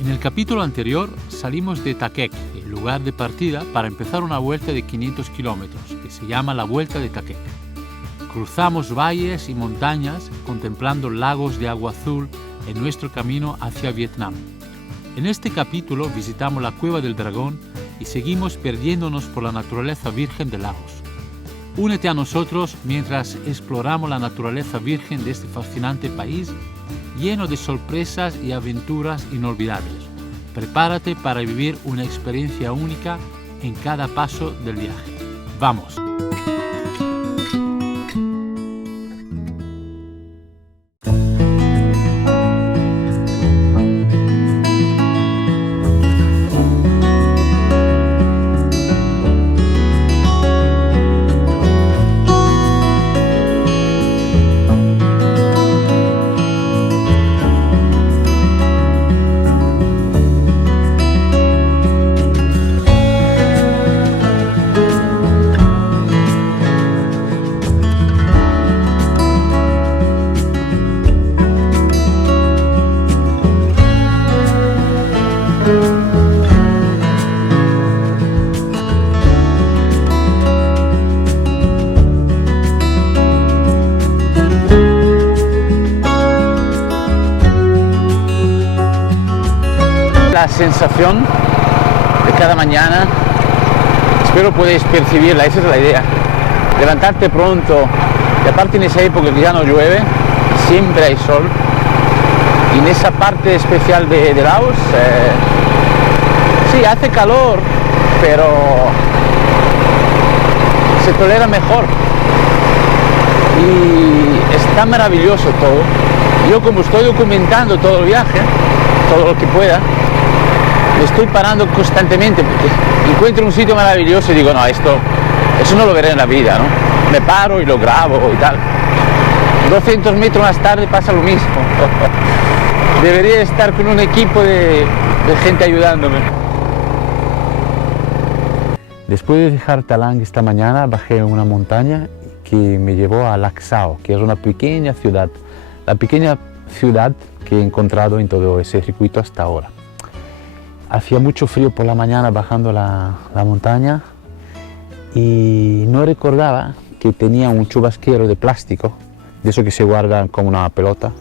En el capítulo anterior salimos de Takek, el lugar de partida para empezar una vuelta de 500 kilómetros, que se llama la Vuelta de Takek. Cruzamos valles y montañas contemplando lagos de agua azul en nuestro camino hacia Vietnam. En este capítulo visitamos la Cueva del Dragón y seguimos perdiéndonos por la naturaleza virgen de Laos. Únete a nosotros mientras exploramos la naturaleza virgen de este fascinante país lleno de sorpresas y aventuras inolvidables. Prepárate para vivir una experiencia única en cada paso del viaje. ¡Vamos! La sensación de cada mañana, espero podéis percibirla, esa es la idea. Levantarte pronto, y aparte en esa época que ya no llueve, siempre hay sol. Y en esa parte especial de Laos, sí, hace calor, pero se tolera mejor. Y está maravilloso todo. Yo como estoy documentando todo el viaje, todo lo que pueda, me estoy parando constantemente porque encuentro un sitio maravilloso y digo, no, eso no lo veré en la vida, ¿no? Me paro y lo grabo y tal. 200 metros más tarde pasa lo mismo. Debería estar con un equipo de gente ayudándome. Después de dejar Talang esta mañana, bajé una montaña que me llevó a Lac Sao, que es una pequeña ciudad, la pequeña ciudad que he encontrado en todo ese circuito hasta ahora. Hacía mucho frío por la mañana bajando la montaña y no recordaba que tenía un chubasquero de plástico, de eso que se guarda como una pelota,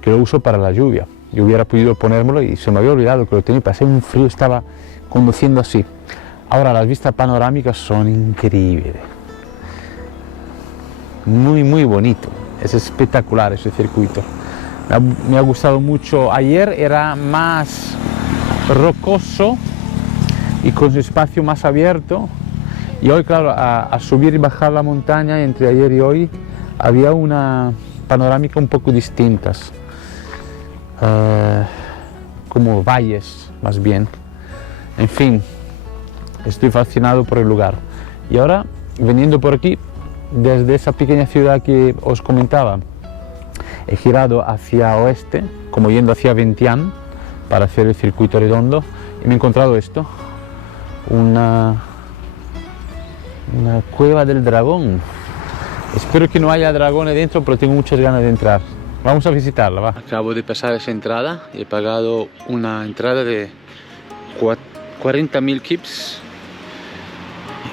que lo uso para la lluvia. Yo hubiera podido ponérmelo y se me había olvidado que lo tenía, pasé un frío, estaba conduciendo así. Ahora las vistas panorámicas son increíbles, muy bonito, es espectacular ese circuito. Me ha gustado mucho. Ayer era más rocoso y con su espacio más abierto, y hoy claro, a subir y bajar la montaña entre ayer y hoy había una panorámica un poco distintas, como valles más bien. En fin, estoy fascinado por el lugar. Y ahora, viniendo por aquí, desde esa pequeña ciudad que os comentaba, he girado hacia oeste, como yendo hacia Vientiane, para hacer el circuito redondo, y me he encontrado esto, una cueva del dragón. Espero que no haya dragones dentro, pero tengo muchas ganas de entrar. Vamos a visitarla, va. Acabo de pasar esa entrada, he pagado una entrada de 40.000 kips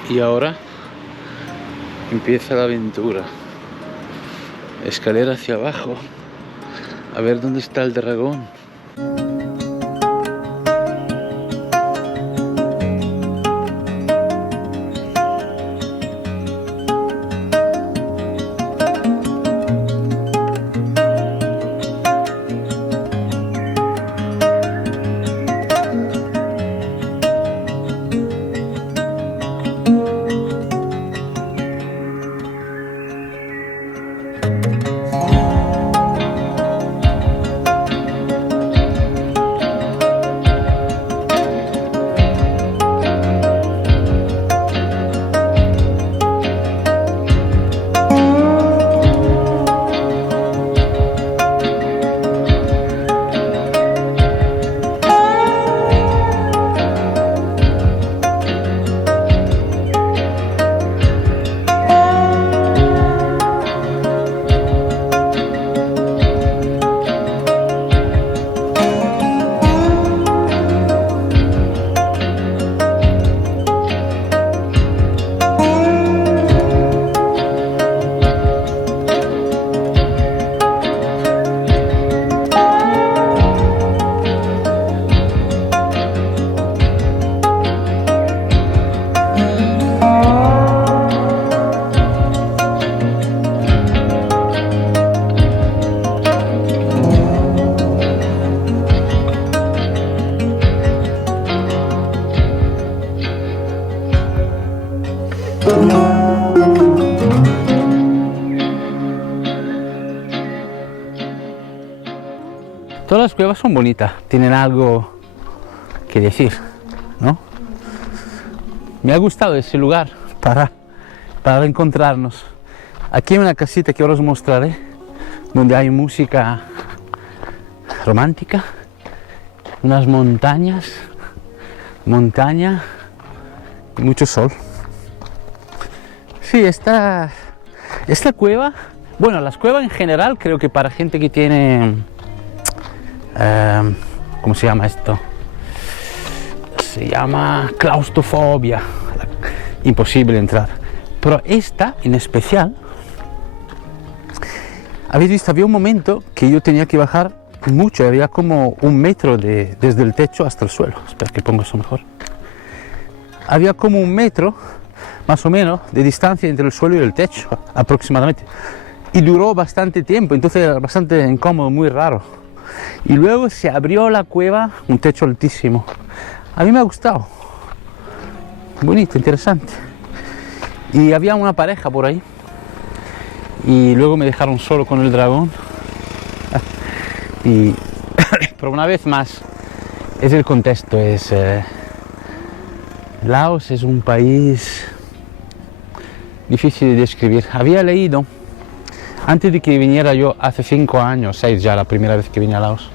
y ahora empieza la aventura. Escalera hacia abajo, a ver dónde está el dragón. bonitas, tienen algo que decir, ¿no? Me ha gustado ese lugar para encontrarnos. Aquí hay una casita que ahora os mostraré, donde hay música romántica, unas montaña y mucho sol. Sí, esta cueva, bueno, las cuevas en general creo que para gente que tiene, ¿cómo se llama esto? Se llama claustrofobia, imposible entrar. Pero esta en especial, habéis visto, había un momento que yo tenía que bajar mucho, había como 1 metro desde el techo hasta el suelo. Espera que pongo eso mejor. Había como 1 metro, más o menos, de distancia entre el suelo y el techo, aproximadamente. Y duró bastante tiempo, entonces era bastante incómodo, muy raro. Y luego se abrió la cueva, un techo altísimo. A mí me ha gustado. Bonito, interesante. Y había una pareja por ahí. Y luego me dejaron solo con el dragón. Pero una vez más, es el contexto. Laos es un país difícil de describir. Había leído, antes de que viniera yo, hace 5 años, 6 ya, la primera vez que vine a Laos,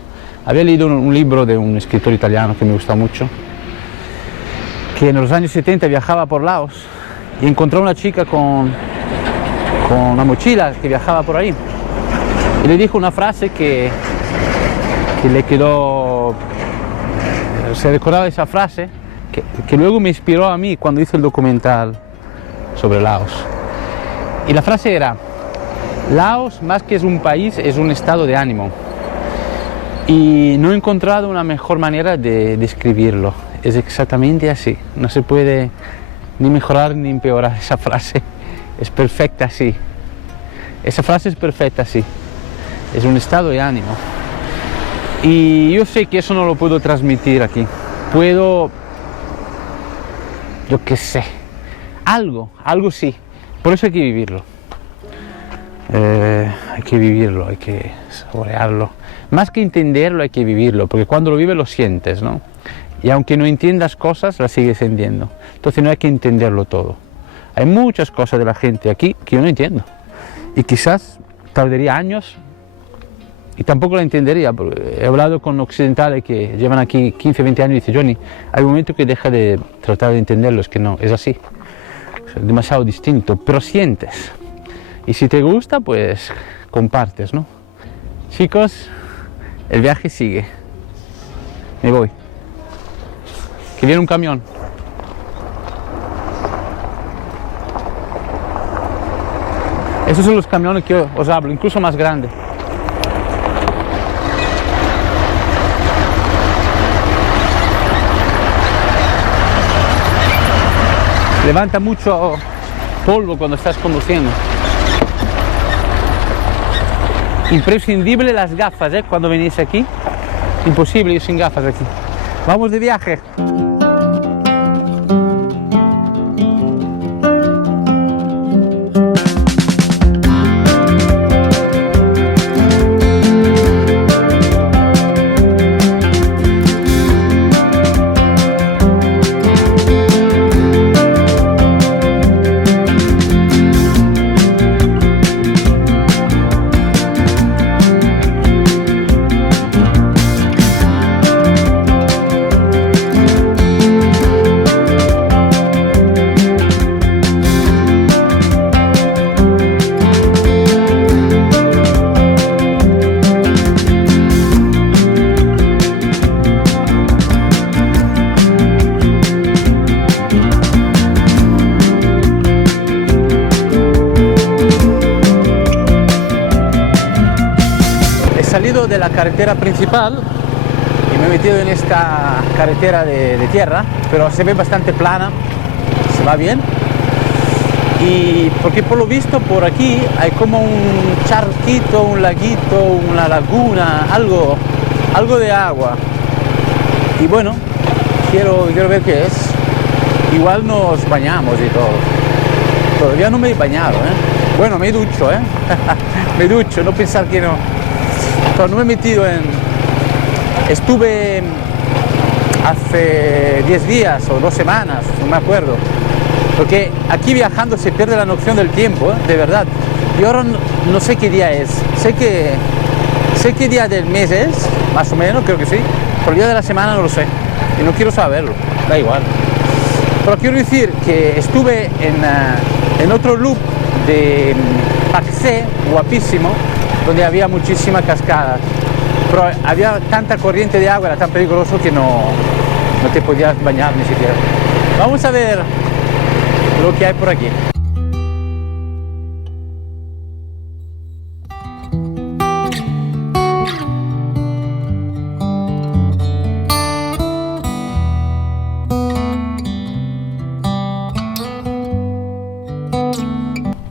había leído un libro de un escritor italiano que me gusta mucho, que en los años 70 viajaba por Laos y encontró una chica con una mochila que viajaba por ahí. Y le dijo una frase que le quedó, se recordaba esa frase, que luego me inspiró a mí cuando hice el documental sobre Laos. Y la frase era: Laos, más que es un país, es un estado de ánimo. Y no he encontrado una mejor manera de describirlo. Es exactamente así. No se puede ni mejorar ni empeorar esa frase. Es perfecta así. Esa frase es perfecta así. Es un estado de ánimo. Y yo sé que eso no lo puedo transmitir aquí. Puedo, yo qué sé, algo sí. Por eso hay que vivirlo. Hay que vivirlo, hay que saborearlo. Más que entenderlo, hay que vivirlo, porque cuando lo vives lo sientes, ¿no? Y aunque no entiendas cosas, las sigues sintiendo. Entonces no hay que entenderlo todo. Hay muchas cosas de la gente aquí que yo no entiendo. Y quizás tardaría años y tampoco la entendería. Porque he hablado con occidentales que llevan aquí 15, 20 años y dicen: Johnny, hay un momento que deja de tratar de entenderlo, es que no, es así. Es demasiado distinto, pero sientes. Y si te gusta, pues compartes, ¿no? Chicos, el viaje sigue. Me voy. Que viene un camión. Esos son los camiones que os hablo, incluso más grandes. Levanta mucho polvo cuando estás conduciendo. Imprescindible las gafas, cuando venís aquí. Imposible ir sin gafas aquí. Vamos de viaje. Salido de la carretera principal y me he metido en esta carretera de tierra, pero se ve bastante plana, se va bien. Y porque por lo visto por aquí hay como un charquito, un laguito, una laguna, algo de agua. Y bueno, quiero ver qué es. Igual nos bañamos y todo. Todavía no me he bañado, Bueno, me ducho, me ducho, no pensar que no. Pero no me he metido Estuve hace 10 días o 2 semanas, no me acuerdo, porque aquí viajando se pierde la noción del tiempo, de verdad. Y ahora no sé qué día es, sé qué día del mes es, más o menos, creo que sí, pero el día de la semana no lo sé y no quiero saberlo, da igual. Pero quiero decir que estuve en otro loop de Paxé, guapísimo, donde había muchísima cascada, pero había tanta corriente de agua, era tan peligroso que no te podías bañar ni siquiera. Vamos a ver lo que hay por aquí.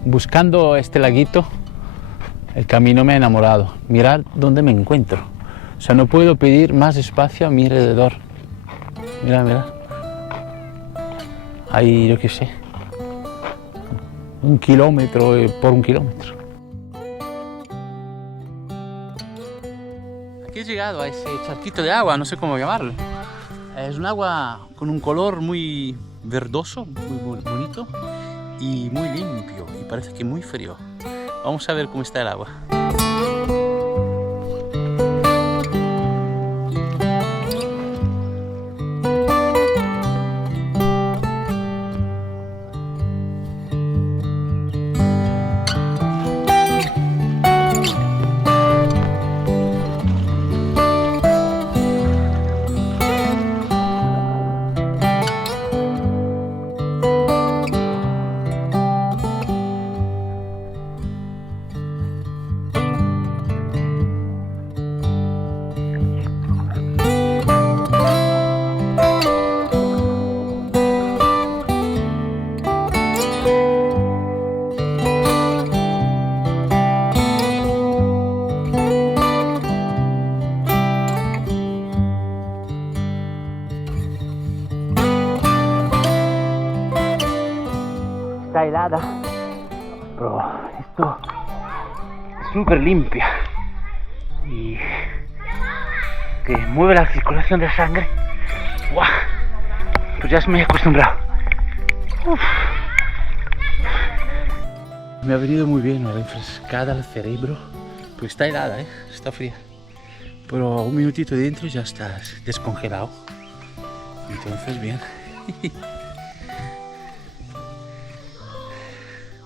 Buscando este laguito, el camino me ha enamorado. Mirad dónde me encuentro. O sea, no puedo pedir más espacio a mi alrededor. Mira, mira. Hay, yo qué sé, 1 kilómetro por 1 kilómetro. Aquí he llegado a ese charquito de agua, no sé cómo llamarlo. Es un agua con un color muy verdoso, muy bonito y muy limpio, y parece que muy frío. Vamos a ver cómo está el agua. Está helada, pero esto es súper limpia y que mueve la circulación de la sangre. ¡Guau! Pues ya me he acostumbrado. Uf. Me ha venido muy bien, una refrescada al cerebro, pues está helada, está fría, pero un minutito dentro ya estás descongelado, entonces bien.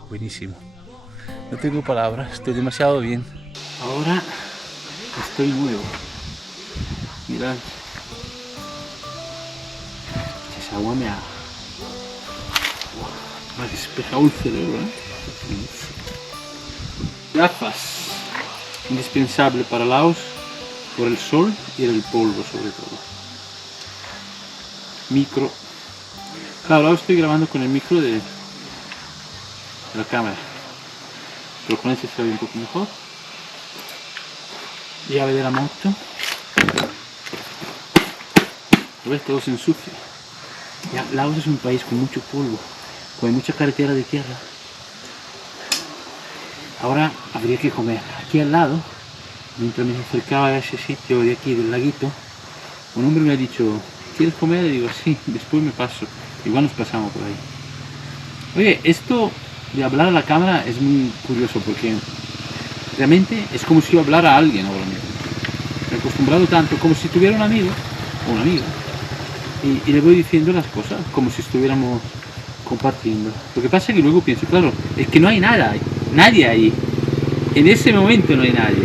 Buenísimo. No tengo palabras, estoy demasiado bien. Ahora estoy nuevo. Mirad. Esa agua me ha despejado el cerebro, Gafas. Indispensable para Laos por el sol y el polvo sobre todo. Micro. Claro, ahora estoy grabando con el micro de la cámara, pero con ese se ve un poco mejor. Llave de la moto. ¿Lo ves? Todo se ensucia. Laos es un país con mucho polvo, con mucha carretera de tierra. Ahora habría que comer. Aquí al lado, mientras me acercaba a ese sitio de aquí del laguito, un hombre me ha dicho: ¿quieres comer? Y digo: sí, después me paso. Igual nos pasamos por ahí. Oye, esto de hablar a la cámara es muy curioso porque realmente es como si yo hablara a alguien ahora mismo. Me he acostumbrado tanto como si tuviera un amigo o una amiga y le voy diciendo las cosas como si estuviéramos compartiendo. Lo que pasa es que luego pienso, claro, es que no hay nada, nadie ahí. En ese momento no hay nadie.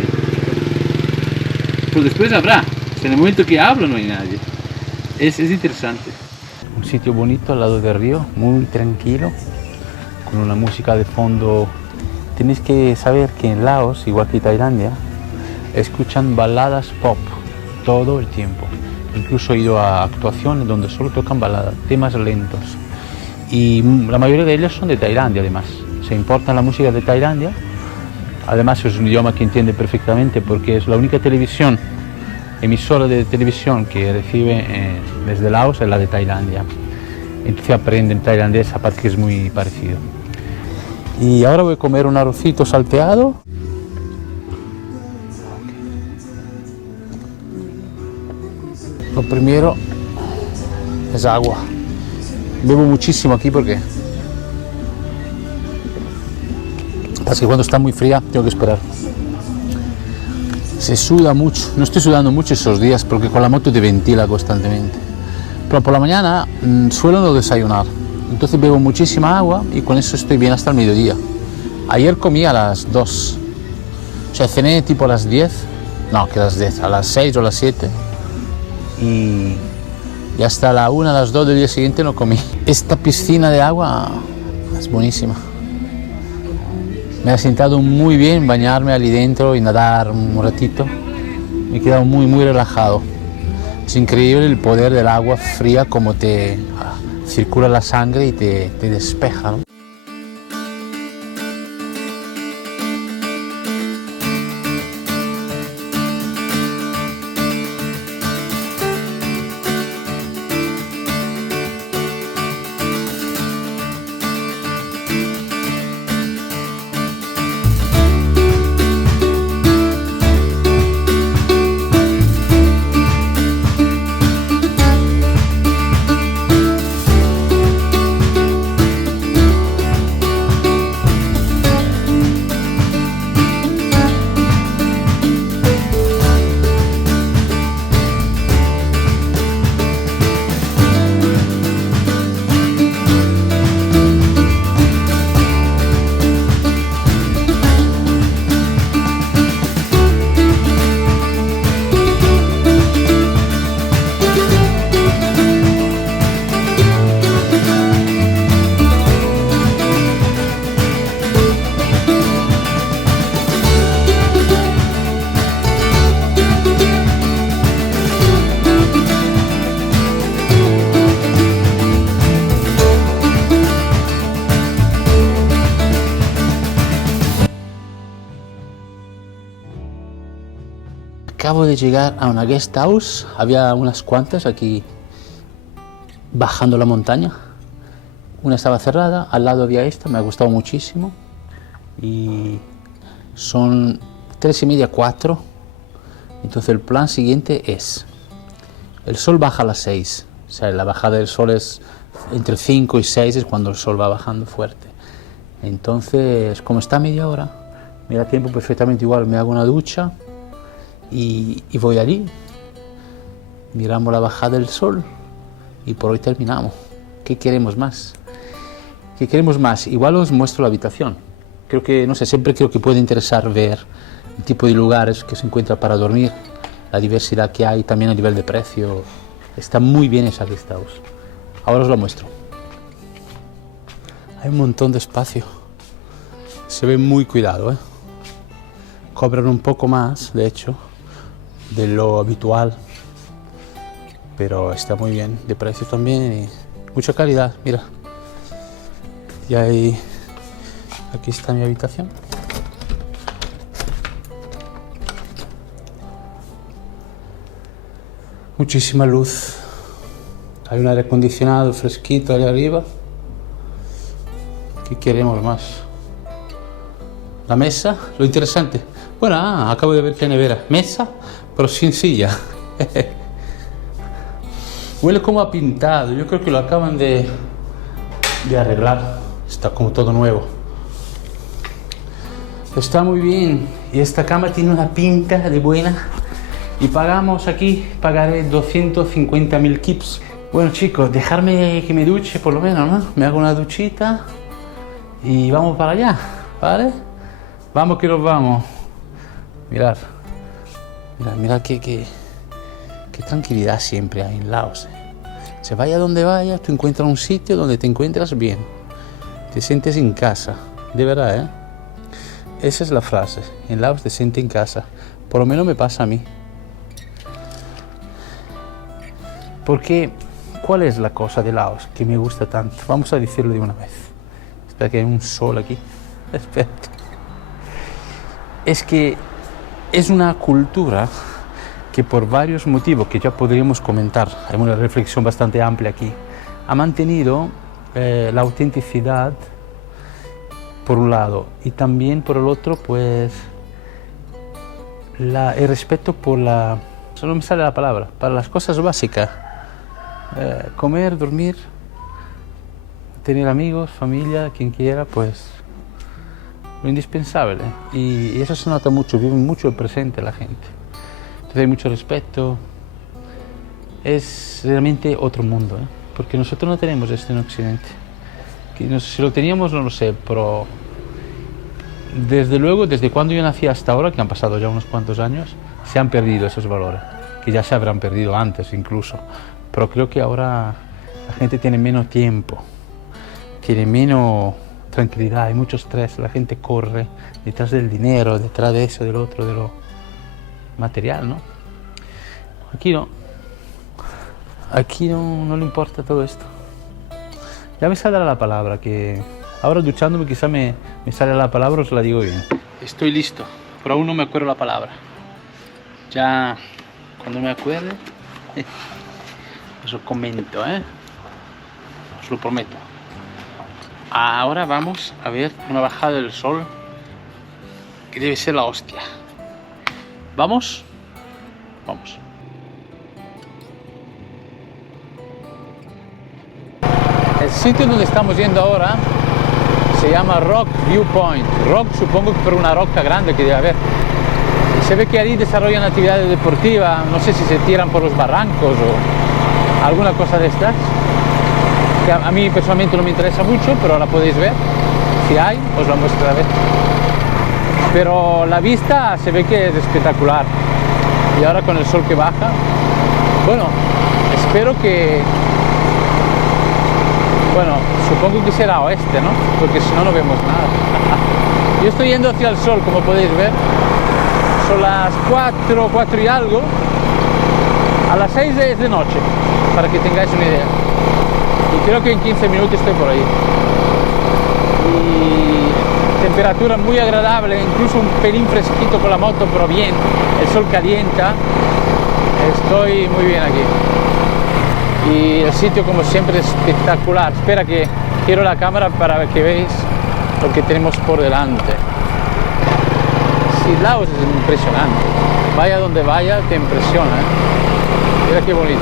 Pues después habrá. En el momento que hablo no hay nadie. Es interesante. Un sitio bonito al lado del río, muy tranquilo, con una música de fondo. Tenéis que saber que en Laos, igual que Tailandia, escuchan baladas pop todo el tiempo. Incluso he ido a actuaciones donde solo tocan baladas, temas lentos. Y la mayoría de ellos son de Tailandia, además. Se importan la música de Tailandia. Además es un idioma que entiende perfectamente porque es la única emisora de televisión que recibe desde Laos, es la de Tailandia. Entonces aprenden tailandés, aparte que es muy parecido. Y ahora voy a comer un arrocito salteado. Lo primero es agua. Bebo muchísimo aquí porque pasa que cuando está muy fría tengo que esperar. Se suda mucho, no estoy sudando mucho esos días porque con la moto te ventila constantemente. Pero por la mañana suelo no desayunar, entonces bebo muchísima agua y con eso estoy bien hasta el mediodía. Ayer comí a las 2, o sea, cené tipo a las 10, no, que a las 10, a las 6 o a las 7 y hasta la 1, a las 2 del día siguiente no comí. Esta piscina de agua es buenísima. Me ha sentado muy bien bañarme allí dentro y nadar un ratito. Me he quedado muy relajado. Es increíble el poder del agua fría, como te circula la sangre y te despeja, ¿no? Acabo de llegar a una guest house, había unas cuantas aquí bajando la montaña. Una estaba cerrada, al lado había esta, me ha gustado muchísimo. Y son 3:30, 4. Entonces el plan siguiente es, el sol baja a las 6, o sea, la bajada del sol es entre 5 y 6, es cuando el sol va bajando fuerte. Entonces, como está a media hora, me da tiempo perfectamente igual, me hago una ducha y voy allí, miramos la bajada del sol y por hoy terminamos. ¿Qué queremos más? ¿Qué queremos más? Igual os muestro la habitación. Creo que, no sé, siempre creo que puede interesar ver el tipo de lugares que se encuentra para dormir, la diversidad que hay también a nivel de precio. Está muy bien esa guest house. Ahora os la muestro. Hay un montón de espacio. Se ve muy cuidado, ¿eh? Cobran un poco más, de hecho, de lo habitual, pero está muy bien de precio también y mucha calidad. Mira, y ahí, aquí está mi habitación. Muchísima luz, hay un aire acondicionado fresquito allá arriba. ¿Qué queremos más? La mesa, lo interesante. Bueno, acabo de ver que hay nevera. Mesa, pero sin silla. Huele como a pintado. Yo creo que lo acaban de arreglar. Está como todo nuevo. Está muy bien. Y esta cama tiene una pinta de buena. Y pagamos aquí, pagaré 250.000 kips. Bueno, chicos, dejarme que me duche por lo menos, ¿no? Me hago una duchita y vamos para allá, ¿vale? Vamos que nos vamos. Mirad, mirad qué tranquilidad siempre hay en Laos. Se vaya donde vayas, tú encuentras un sitio donde te encuentras bien. Te sientes en casa, de verdad, ¿eh? Esa es la frase. En Laos te sientes en casa. Por lo menos me pasa a mí. Porque, ¿cuál es la cosa de Laos que me gusta tanto? Vamos a decirlo de una vez. Espera que hay un sol aquí. Espérate. Es que es una cultura que por varios motivos que ya podríamos comentar, hay una reflexión bastante amplia aquí, ha mantenido la autenticidad por un lado y también por el otro pues el respeto por la no me sale la palabra, para las cosas básicas. Comer, dormir, tener amigos, familia, quien quiera, pues lo indispensable. Y eso se nota mucho, vive mucho el presente la gente. Entonces hay mucho respeto. Es realmente otro mundo, porque nosotros no tenemos esto en Occidente. Si lo teníamos no lo sé, pero desde luego, desde cuando yo nací hasta ahora, que han pasado ya unos cuantos años, se han perdido esos valores, que ya se habrán perdido antes incluso, pero creo que ahora la gente tiene menos tiempo, tiene menos tranquilidad, hay mucho estrés, la gente corre detrás del dinero, detrás de eso, del otro, de lo material, ¿no? Aquí no le importa todo esto. Ya me saldrá la palabra, que ahora duchándome quizá me sale la palabra, os la digo bien. Estoy listo, pero aún no me acuerdo la palabra. Ya cuando me acuerde, os lo comento, os lo prometo. Ahora vamos a ver una bajada del sol que debe ser la hostia. ¿Vamos? Vamos. El sitio donde estamos yendo ahora se llama Rock Viewpoint. Rock, supongo que por una roca grande que debe haber. Y se ve que allí desarrollan actividades deportivas, no sé si se tiran por los barrancos o alguna cosa de estas. Que a mí personalmente no me interesa mucho, pero la podéis ver. Si hay, os la muestro a ver. Pero la vista se ve que es espectacular. Y ahora con el sol que baja, bueno, espero que... Bueno, supongo que será oeste, ¿no? Porque si no, no vemos nada. Yo estoy yendo hacia el sol, como podéis ver. Son las 4 y algo. A las 6 es de noche, para que tengáis una idea. Y creo que en 15 minutos estoy por ahí. Y temperatura muy agradable, incluso un pelín fresquito con la moto, pero bien. El sol calienta. Estoy muy bien aquí. Y el sitio, como siempre, es espectacular. Espera que giro la cámara para que veáis lo que tenemos por delante. Sí, Laos es impresionante. Vaya donde vaya, te impresiona, Mira qué bonito.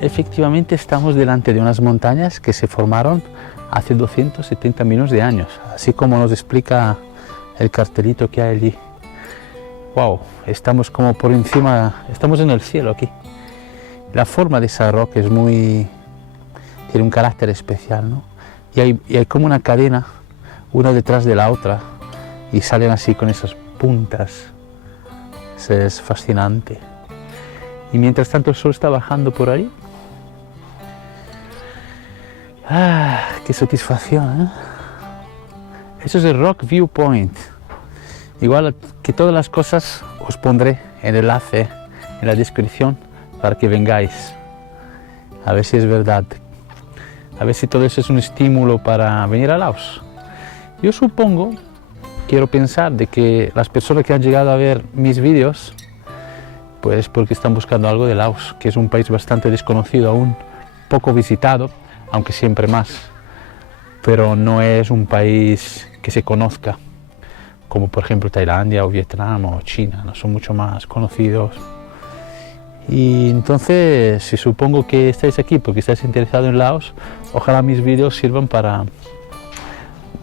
Efectivamente estamos delante de unas montañas que se formaron hace 270 millones de años, así como nos explica el cartelito que hay allí. Wow, estamos como por encima, estamos en el cielo aquí. La forma de esa roca es tiene un carácter especial, ¿no? Y hay como una cadena, una detrás de la otra, y salen así con esas puntas. Es fascinante. Y mientras tanto el sol está bajando por ahí. ¡Ah, qué satisfacción! Eso es el Rock Viewpoint. Igual que todas las cosas os pondré el enlace en la descripción para que vengáis. A ver si es verdad. A ver si todo eso es un estímulo para venir a Laos. Yo supongo, quiero pensar, de que las personas que han llegado a ver mis vídeos, pues porque están buscando algo de Laos, que es un país bastante desconocido aún, poco visitado, aunque siempre más, pero no es un país que se conozca como por ejemplo Tailandia o Vietnam o China, no son mucho más conocidos. Y entonces, si supongo que estáis aquí porque estáis interesados en Laos, ojalá mis vídeos sirvan para,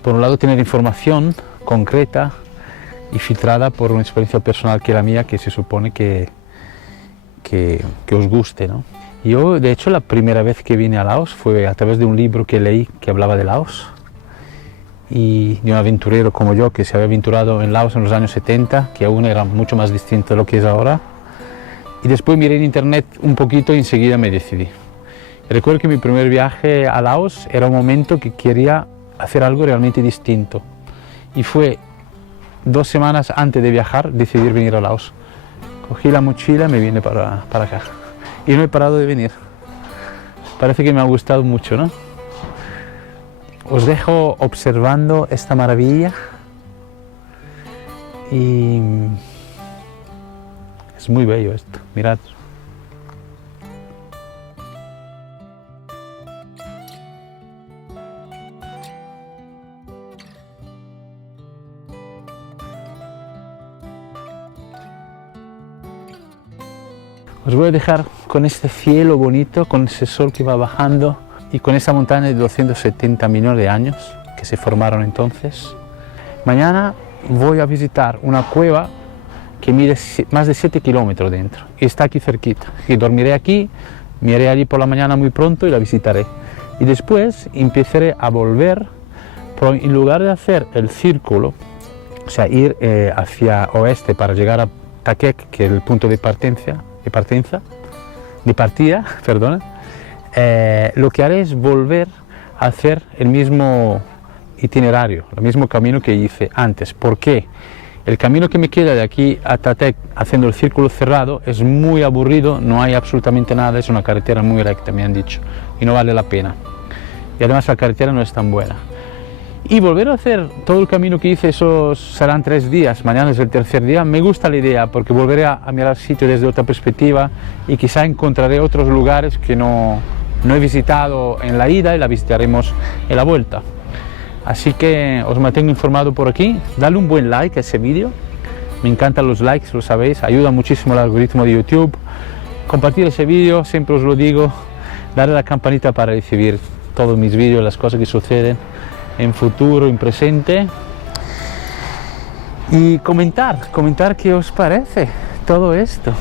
por un lado, tener información concreta y filtrada por una experiencia personal que la mía, que se supone que os guste, ¿no? Yo, de hecho, la primera vez que vine a Laos fue a través de un libro que leí que hablaba de Laos, y de un aventurero como yo que se había aventurado en Laos en los años 70, que aún era mucho más distinto de lo que es ahora. Y después miré en internet un poquito y enseguida me decidí. Y recuerdo que mi primer viaje a Laos era un momento que quería hacer algo realmente distinto. Y fue 2 semanas antes de viajar decidir venir a Laos. Cogí la mochila y me vine para acá. Y no he parado de venir. Parece que me ha gustado mucho, ¿no? Os dejo observando esta maravilla. Y es muy bello esto, mirad. Os voy a dejar con este cielo bonito, con ese sol que va bajando y con esa montaña de 270 millones de años que se formaron entonces. Mañana voy a visitar una cueva que mide más de 7 kilómetros dentro y está aquí cerquita. Y dormiré aquí, me iré allí por la mañana muy pronto y la visitaré. Y después empezaré a volver, pero en lugar de hacer el círculo, o sea, ir hacia oeste para llegar a Takek, que es el punto de partida, perdona, lo que haré es volver a hacer el mismo itinerario, el mismo camino que hice antes. ¿Por qué? El camino que me queda de aquí a Takek haciendo el círculo cerrado es muy aburrido, no hay absolutamente nada, es una carretera muy recta, me han dicho, y no vale la pena. Y además la carretera no es tan buena. Y volver a hacer todo el camino que hice, esos serán 3 días, mañana es el tercer día, me gusta la idea porque volveré a mirar sitios desde otra perspectiva y quizá encontraré otros lugares que no he visitado en la ida y la visitaremos en la vuelta. Así que os mantengo informado por aquí, dale un buen like a ese vídeo, me encantan los likes, lo sabéis, ayuda muchísimo al algoritmo de YouTube. Compartir ese vídeo, siempre os lo digo, darle a la campanita para recibir todos mis vídeos, las cosas que suceden en futuro, en presente, y comentar qué os parece todo esto.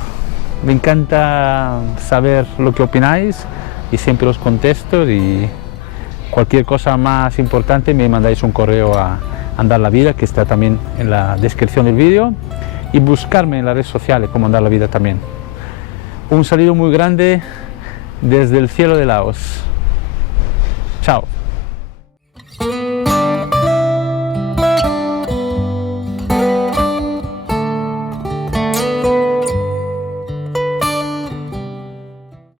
Me encanta saber lo que opináis y siempre os contesto, y cualquier cosa más importante me mandáis un correo a Andar la Vida, que está también en la descripción del vídeo, y buscarme en las redes sociales como Andar la Vida también. Un saludo muy grande desde el cielo de Laos. Chao.